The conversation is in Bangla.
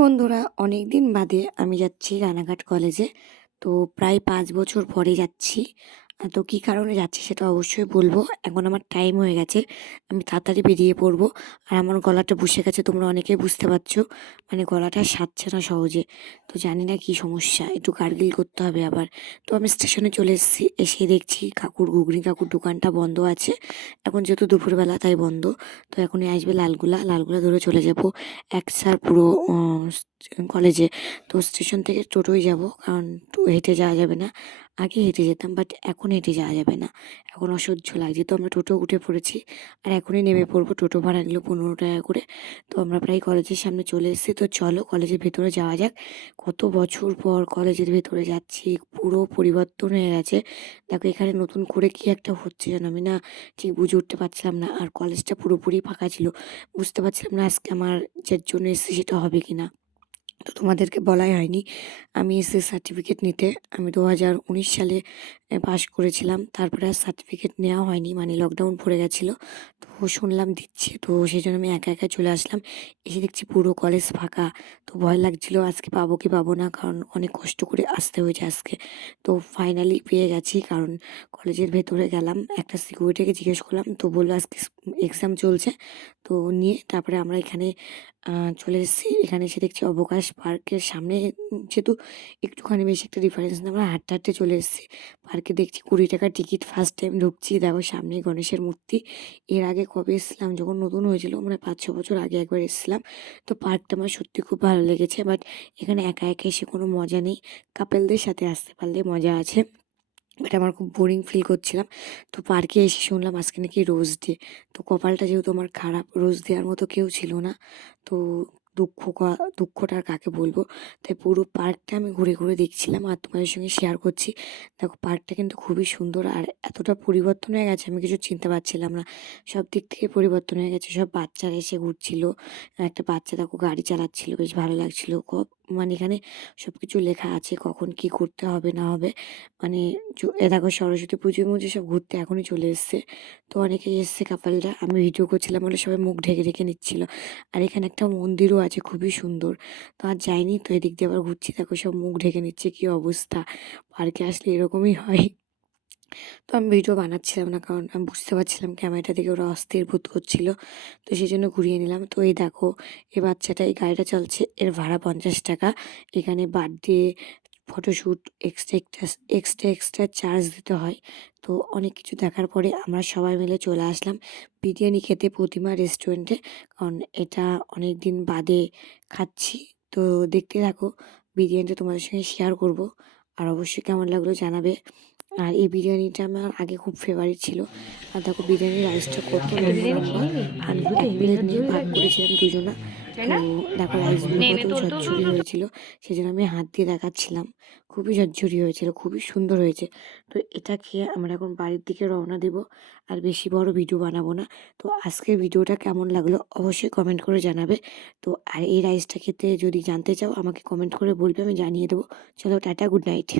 বন্ধুরা, অনেকদিন বাদে আমি যাচ্ছি রানাঘাট কলেজে। তো প্রায় ৫ বছর পরে যাচ্ছি। তো কী কারণে যাচ্ছি সেটা অবশ্যই বলবো। এখন আমার টাইম হয়ে গেছে। আমি তাড়াতাড়ি বেরিয়ে পড়বো। আর আমার গলাটা বসে গেছে, তোমরা অনেকেই বুঝতে পারছো। মানে গলাটা সারছে না সহজে। তো জানি না কী সমস্যা, একটু গার্গিল করতে হবে আবার। তো আমি স্টেশনে চলে এসেছি। এসে দেখছি ঘুগনি কাকুর দোকানটা বন্ধ আছে। এখন যেহেতু দুপুরবেলা তাই বন্ধ। তো এখনই আসবে লালগোলা। লালগোলা ধরে চলে যাবো একসার পুরো কলেজে। তো স্টেশন থেকে টোটোয় যাব, কারণ হেঁটে যাওয়া যাবে না। আগে হেঁটে যেতাম, বাট এখন হেঁটে যাওয়া যাবে না। এখন অসহ্য লাগছে। তো আমরা টোটো উঠে পড়েছি। আর এখনই নেমে পড়বো। টোটো ভাড়া নিল ১৫ টাকা করে। তো আমরা প্রায় কলেজের সামনে চলে এসেছি। তো চলো কলেজের ভেতরে যাওয়া যাক। কত বছর পর কলেজের ভেতরে যাচ্ছি। পুরো পরিবর্তন হয়ে গেছে। দেখো এখানে নতুন করে কি একটা হচ্ছে যেন আমি না ঠিক বুঝে উঠতে পারছিলাম না। আর কলেজটা পুরোপুরি ফাঁকা ছিল। বুঝতে পারছিলাম না আজকে আমার যার জন্য এসেছি সেটা হবে কিনা। তো তোমাদেরকে বলাই হয়নি, আমি এসএসসি সার্টিফিকেট নিতে। আমি ২০১৯ সালে পাশ করেছিলাম। তারপরে আর সার্টিফিকেট নেওয়া হয়নি, মানে লকডাউন পড়ে গেছিলো। তো শুনলাম দিচ্ছে, তো সেই জন্য আমি একা একা চলে আসলাম। এসে দেখছি পুরো কলেজ ফাঁকা। তো ভয় লাগছিল আজকে পাবো কি পাবো না, কারণ অনেক কষ্ট করে আসতে হয়েছে আজকে। তো ফাইনালি পেয়ে গেছি, কারণ কলেজের ভেতরে গেলাম, একটা সিকিউরিটিকে জিজ্ঞেস করলাম। তো বললো আজকে এক্সাম চলছে। তো নিয়ে তারপরে আমরা এখানে চলে এসেছি। এখানে এসে দেখছি অবকাশ পার্কের সামনে, যেহেতু একটুখানি বেশি একটা ডিফারেন্স না, আমরা হাঁটতে হাঁটতে চলে এসেছি। পার্কে দেখছি ২০ টাকা টিকিট। ফার্স্ট টাইম ঢুকছি, দেখো সামনে গণেশের মূর্তি। এর আগে কবে এসেছিলাম, যখন নতুন হয়েছিল, মানে ৫-৬ বছর আগে একবার এসেছিলাম। তো পার্কটা আমার সত্যি খুব ভালো লেগেছে। বাট এখানে একা একা এসে কোনো মজা নেই। কাপেলদের সাথে আসতে পারলে মজা আছে। বাট আমার খুব বোরিং ফিল করছিলাম। তো পার্কে এসে শুনলাম আজকে নাকি রোজ ডে। তো কপালটা যেহেতু আমার খারাপ, রোজ দেওয়ার মতো কেউ ছিল না। তো দুঃখটা আর কাকে বলবো। তাই পুরো পার্কটা আমি ঘুরে ঘুরে দেখছিলাম আর তোমাদের সঙ্গে শেয়ার করছি। দেখো পার্কটা কিন্তু খুবই সুন্দর, আর এতটা পরিবর্তন হয়ে গেছে আমি কিছু চিনতে পারছিলাম না। সব দিক থেকে পরিবর্তন হয়ে গেছে। সব বাচ্চারা এসে ঘুরছিল। একটা বাচ্চা দেখো গাড়ি চালাচ্ছিল, বেশ ভালো লাগছিল। মানে এখানে সব কিছু লেখা আছে, কখন কি করতে হবে না হবে। মানে এ দেখো সরস্বতী পুজোর মধ্যে সব ঘুরতে এখনই চলে এসছে। তো অনেকেই এসছে কাপলরা। আমি ভিডিও করছিলাম বলে সবাই মুখ ঢেকে ঢেকে নিচ্ছিল। আর এখানে একটা মন্দিরও আছে খুবই সুন্দর। তো আর যাইনি, তো এদিক দিয়ে আবার ঘুরছি, দেখো সব মুখ ঢেকে নিচ্ছে। কি অবস্থা, পার্কে আসলে এরকমই হয়। তো আমি ভিডিও বানাচ্ছিলাম না, কারণ আমি বুঝতে পারছিলাম ক্যামেরাটা দেখে ওরা অস্থির বোধ করছিল। তো সেই জন্য ঘুরিয়ে নিলাম। তো এই দেখো এই বাচ্চাটা, এই গাড়িটা চলছে, এর ভাড়া ৫০ টাকা। এখানে বার্থডে, ফটোশ্যুট এক্সট্রা চার্জ দিতে হয়। তো অনেক কিছু দেখার পরে আমরা সবাই মিলে চলে আসলাম বিরিয়ানি খেতে প্রতিমা রেস্টুরেন্টে, কারণ এটা অনেক দিন বাদে খাচ্ছি। তো দেখতে থাকো, বিরিয়ানিটা তোমাদের সঙ্গে শেয়ার করব। আর অবশ্যই কেমন লাগলো জানাবে। আর এই বিরিয়ানিটা আমার আগে খুব ফেভারিট ছিল। আর দেখো বিরিয়ানির রাইসটা কত একটা লম্বা বিরিয়ানি লম্বা। খেয়ে নি আমি বুঝলি এক প্লেট বিনা নিয়ে জল ভাগ লাগবে করেছিলাম দুজনা। তাই তো না দেখো রাইসগুলো নে কত নে তোর তো ঝরঝরি হয়েছিল। সেজন্য আমি হাত দিয়ে দেখাচ্ছিলাম। খুবই ঝরঝরি হয়েছিল, খুবই সুন্দর হয়েছে। তো এটা খেয়ে আমরা এখন বাড়ির দিকে রওনা দেব। আর বেশি বড় ভিডিও বানাবো না। তো আজকের ভিডিওটা কেমন লাগলো অবশ্যই কমেন্ট করে জানাবে। তো আর এই রাইসটা খেতে যদি জানতে চাও আমাকে কমেন্ট করে বলবে, আমি জানিয়ে দেবো। চলো টাটা, গুড নাইট।